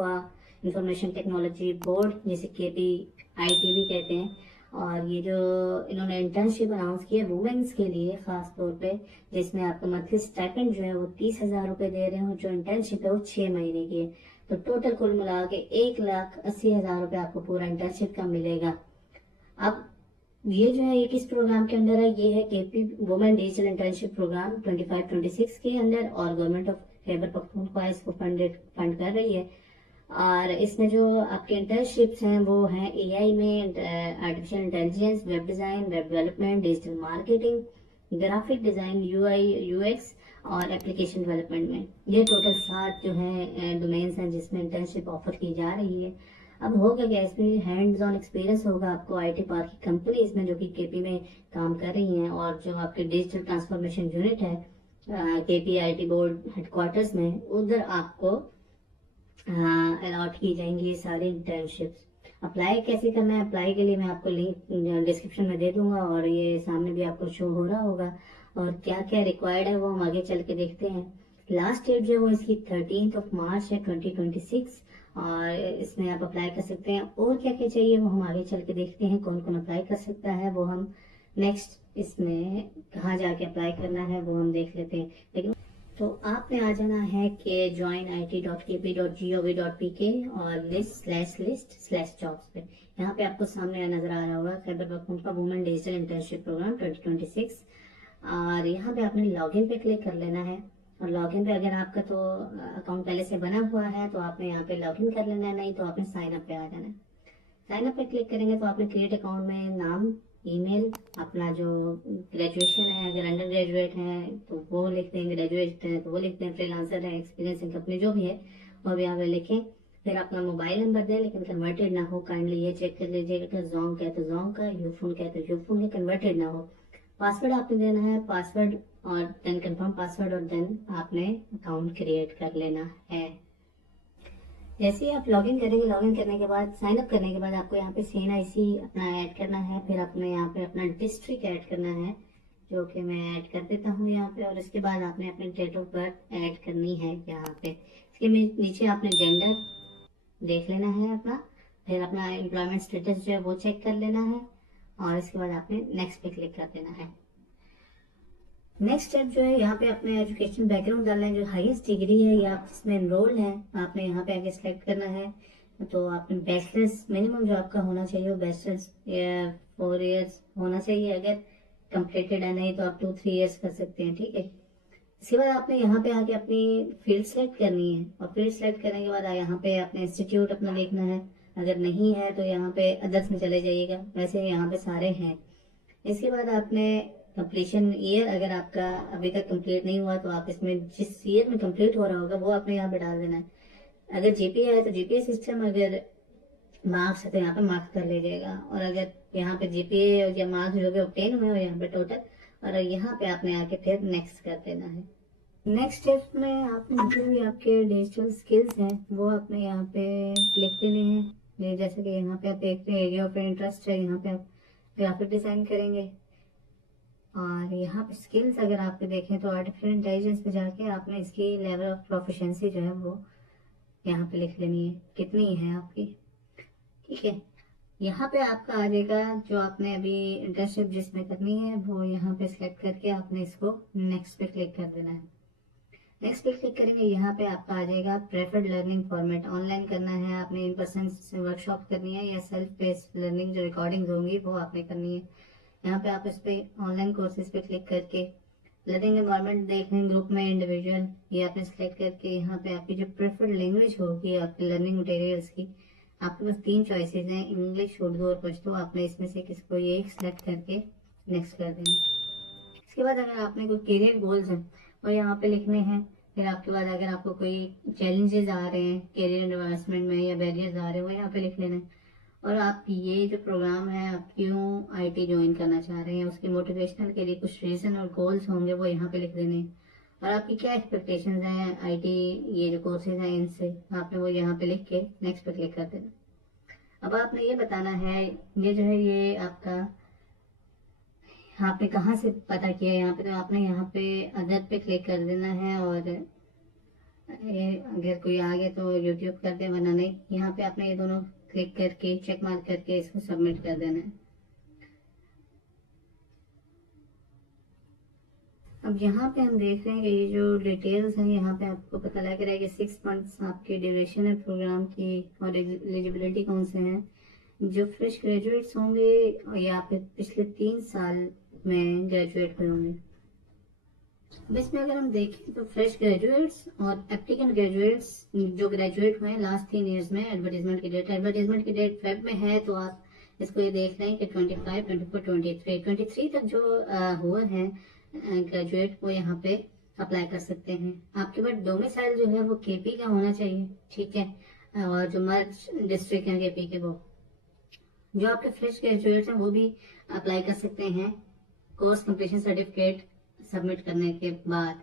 हुआ information technology board, जिसे KPIT भी कहते हैं। और ये जो इन्होंने इंटर्नशिप अनाउंस की है वुमेन्स के लिए खास तौर पे, जिसमें आपको मंथली स्टाइपेंड जो है वो 30,000 रुपए दे रहे हैं। जो इंटर्नशिप है वो 6 महीने की है, तो टोटल कुल मिला के 1,80,000 रुपए आपको पूरा इंटर्नशिप का मिलेगा। अब ये जो है ये किस प्रोग्राम के अंदर है? ये है KP women digital internship programme 25-26 के अंदर, और गवर्नमेंट ऑफ खैबर पख्तूनख्वा इसको फंड कर रही है। और इसमें जो आपके इंटर्नशिप्स हैं वो हैं AI में, artificial intelligence, web design, web development, digital marketing, graphic design, UI UX और एप्लीकेशन डेवलपमेंट में। ये टोटल 7 जो है डोमेन्स हैं जिसमें इंटर्नशिप ऑफर की जा रही है। अब होगा क्या, इसमें हैंड्स ऑन एक्सपीरियंस होगा आपको IT पार्क की कंपनीज में जो कि KP में काम कर रही हैं, और जो आपके डिजिटल ट्रांसफॉर्मेशन यूनिट है KPIT बोर्ड हेडक्वार्टर्स में, उधर आपको अलॉट की जाएंगी ये सारी इंटर्नशिप्स। अप्लाई कैसे करना है? अप्लाई के लिए मैं आपको लिंक डिस्क्रिप्शन में दे दूंगा, और ये सामने भी आपको शो हो रहा होगा। और क्या क्या रिक्वायर्ड है वो हम आगे चल के देखते हैं। लास्ट डेट जो है वो इसकी 13 मार्च है 2026, और इसमें आप अप्लाई कर सकते हैं। और क्या क्या चाहिए वो हम आगे चल के देखते हैं, कौन कौन अप्लाई कर सकता है वो हम नेक्स्ट इसमें कहाँ जाके अप्लाई करना है वो हम देख लेते हैं। लेकिन तो आपने आ जाना है कि joinit.kp.gov.pk और list/jobs पे। यहाँ पे आपको सामने नजर आ रहा होगा Khyber Pakhtunkhwa women digital internship programme 2026, और यहाँ पे आपने लॉगिन पे क्लिक कर लेना है। और लॉगिन पे अगर आपका तो अकाउंट पहले से बना हुआ है तो आपने यहाँ पे लॉगिन कर लेना है, नहीं तो आपने साइन अप पे आ जाना है। साइन अप पे क्लिक करेंगे तो आपने क्रिएट अकाउंट में नाम, ईमेल, अपना जो ग्रेजुएशन है, अगर अंडर ग्रेजुएट है तो वो लिख दें, ग्रेजुएट है तो वो लिख दें, फ्रीलांसर है, एक्सपीरियंस इन कंपनी जो भी है वो भी यहाँ पे लिखें। फिर अपना मोबाइल नंबर दें, लेकिन कन्वर्टेड ना हो, काइंडली ये चेक कर लीजिएगा कि जोंग का है तो जोंग का, यूफोन का है तो यूफोन का, कन्वर्टेड ना हो। पासवर्ड आपने देना है, पासवर्ड और देन कंफर्म पासवर्ड, और देन आपने अकाउंट क्रिएट कर लेना है। जैसे ही आप लॉगिन करेंगे, लॉगिन करने के बाद साइन अप करने के बाद आपको यहाँ पे CNIC अपना ऐड करना है। फिर आपने यहाँ पे अपना डिस्ट्रिक्ट ऐड करना है, जो कि मैं ऐड कर देता हूँ यहाँ पे। और इसके बाद आपने अपने डेट ऑफ बर्थ ऐड करनी है यहाँ पे। इसके नीचे आपने जेंडर देख लेना है अपना, फिर अपना एम्प्लॉयमेंट स्टेटस जो है वो चेक कर लेना है, और इसके बाद आपने नेक्स्ट पे क्लिक कर देना है। नेक्स्ट स्टेप जो है यहाँ पे अपने एजुकेशन बैकग्राउंड डालना है, जो हाईएस्ट डिग्री है या आप जिसमें एनरोल्ड है आपने यहाँ पे आगे सिलेक्ट करना है। तो आपने बैचलर्स मिनिमम जो आपका होना चाहिए वो बैचलर्स 4 इयर्स होना चाहिए, अगर कंप्लीटेड है, नहीं तो आप 2-3 इयर्स कर सकते हैं, ठीक है। इसके बाद आपने यहाँ पे आके अपनी फील्ड सेलेक्ट करनी है, और फील्ड सेलेक्ट करने के बाद यहाँ पे अपने इंस्टीट्यूट अपना देखना है, अगर नहीं है तो यहाँ पे अदर्स में चले जाइएगा, वैसे यहाँ पे सारे हैं। इसके बाद आपने कंप्लीशन ईयर, अगर आपका अभी तक कंप्लीट नहीं हुआ तो आप इसमें जिस ईयर में कंप्लीट हो रहा होगा वो आपने यहाँ पे डाल देना है। अगर GPA है तो GPA सिस्टम, अगर मार्क्स है तो यहाँ पे मार्क्स कर लीजिएगा, और अगर यहाँ पे GPA या मार्क्स जो भी ऑब्टेन हुए हो यहाँ पे टोटल, और यहाँ पे आपने आके फिर नेक्स्ट कर देना है। नेक्स्ट स्टेप में आपने जो भी आपके डिजिटल स्किल्स हैं वो आपने यहाँ पे लिख देने हैं। जैसे कि यहाँ पे आप देखते हैं एरिया ऑफ इंटरेस्ट है, यहाँ पे आप ग्राफिक डिजाइन करेंगे। और यहाँ पे स्किल्स अगर आपके देखें तो आर्टिफिशियल इंटेलिजेंस पे जाके आपने इसकी लेवल ऑफ प्रोफिशिएंसी जो है वो यहाँ पे लिख लेनी है, कितनी है आपकी, ठीक है। यहाँ पे आपका आ जाएगा जो आपने अभी इंटर्नशिप जिसमें करनी है वो यहाँ पे सिलेक्ट करके आपने इसको नेक्स्ट पे क्लिक कर देना है। नेक्स्ट पे क्लिक करेंगे, यहाँ पे आपका आ जाएगा प्रेफर्ड लर्निंग फॉर्मेट, ऑनलाइन करना है आपने, इन पर्सन वर्कशॉप करनी है, या सेल्फ बेस्ड लर्निंग जो रिकॉर्डिंग होंगी वो आपने करनी है। यहाँ पे आप इस पे ऑनलाइन कोर्सेज पे क्लिक करके लर्निंग एनवायरनमेंट देख लें, ग्रुप में, इंडिविजुअल, ये आपने सिलेक्ट करके यहाँ पे आपकी जो प्रेफर्ड लैंग्वेज होगी आपकी लर्निंग मटेरियल्स की, आपके पास 3 चॉइसेस हैं, इंग्लिश, उर्दू और पश्तो। आपने इसमें से किसको ये सिलेक्ट करके नेक्स्ट कर देना। इसके बाद अगर आपने कोई करियर गोल्स हैं वो यहाँ पे लिखने हैं। फिर आपके बाद अगर आपको कोई चैलेंजेस आ रहे हैं करियर एडवांसमेंट में या बैरियर्स आ रहे हैं वो यहाँ पे लिख लेना है। और आप ये जो प्रोग्राम है आप क्यों IT ज्वाइन करना चाह रहे हैं, उसके मोटिवेशनल के लिए कुछ रीजन और गोल्स होंगे वो यहाँ पे लिख देने हैं। और आपकी क्या एक्सपेक्टेशंस हैं IT ये जो कोर्सेज हैं इनसे, आपने वो यहाँ पे लिख के नेक्स्ट पे क्लिक कर देना। अब आपने ये बताना है ये जो है ये आपका आपने कहाँ से पता किया, यहाँ पे तो आपने यहाँ पे अदर पे क्लिक कर देना है, और अगर कोई आ गया तो यूट्यूब कर दे, वरना नहीं। यहाँ पे आपने ये दोनों क्लिक करके चेक मार्क करके इसको सबमिट कर देना है। अब यहाँ पे हम देख रहे हैं कि ये जो डिटेल्स हैं, यहाँ पे आपको पता लग रहा है कि 6 मंथ्स आपकी ड्यूरेशन है प्रोग्राम की, और एलिजिबिलिटी कौन से हैं। जो फ्रेश ग्रेजुएट्स होंगे या फिर पिछले 3 साल में ग्रेजुएट हुए होंगे। अब इसमें अगर हम देखें तो फ्रेश ग्रेजुएट्स और एप्लीकेंट ग्रेजुएट्स जो ग्रेजुएट हुए हैं लास्ट 3 ईयर्स में, एडवर्टीजमेंट की डेट फेब में है, तो आप इसको ये देख लें कि 25, 24, 23 तक जो हुआ है ग्रेजुएट, वो यहाँ पे अप्लाई कर सकते हैं। आपके पास डोमिसाइल जो है वो केपी का होना चाहिए, ठीक है, और जो मर्ज डिस्ट्रिक्ट है केपी के, वो जो आपके फ्रेश ग्रेजुएट हैं वो भी अप्लाई कर सकते हैं कोर्स कंप्लीशन सर्टिफिकेट सबमिट करने के बाद।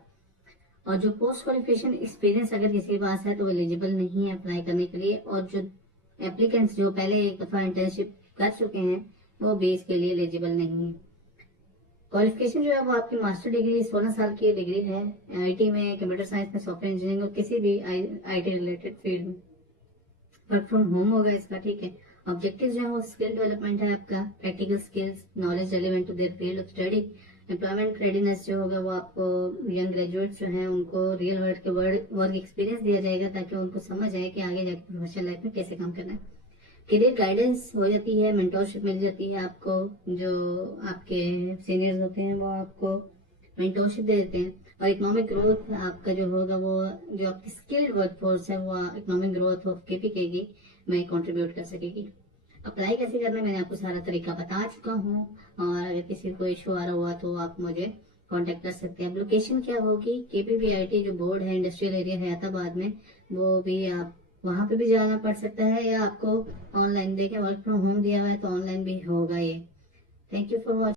और जो पोस्ट क्वालिफिकेशन एक्सपीरियंस अगर किसी के पास है तो एलिजिबल नहीं है अप्लाई करने के लिए, और जो एप्लीकेंट्स जो पहले एक दफा इंटर्नशिप कर चुके हैं वो भी इसके लिए एलिजिबल नहीं है। क्वालिफिकेशन जो है वो आपकी मास्टर डिग्री 16 साल की डिग्री है, आईटी में, कंप्यूटर साइंस में, सॉफ्टवेयर इंजीनियरिंग और किसी भी आईटी रिलेटेड फील्ड में। वर्क फ्रॉम होम होगा इसका, ठीक है। ऑब्जेक्टिव जो है वो स्किल डेवलपमेंट है आपका, practical skills, knowledge relevant to their field of study. Employment readiness जो होगा वो आपको यंग ग्रेजुएट्स जो हैं उनको रियल वर्ल्ड के वर्क एक्सपीरियंस दिया जाएगा, ताकि उनको समझ आए कि आगे जाकर प्रोफेशनल लाइफ में कैसे काम करना है। करियर गाइडेंस हो जाती है, मेंटोरशिप मिल जाती है आपको, जो आपके सीनियर्स होते हैं वो आपको मेंटोरशिप दे देते हैं। और इकोनॉमिक ग्रोथ आपका जो होगा वो, जो आपकी स्किल्ड वर्कफोर्स है वो इकोनॉमिक ग्रोथ ऑफ केपी में कंट्रीब्यूट कर सकेगी। अप्लाई कैसे करना है मैंने आपको सारा तरीका बता चुका हूँ, और अगर किसी को इशू आ रहा हुआ तो आप मुझे कांटेक्ट कर सकते हैं। अब लोकेशन क्या होगी, केपीपीआईटी जो बोर्ड है इंडस्ट्रियल एरिया हैदराबाद में, वो भी आप वहां पे भी जाना पड़ सकता है, या आपको ऑनलाइन देखें वर्क फ्रॉम होम दिया हुआ है तो ऑनलाइन भी होगा ये। Thank you for watching.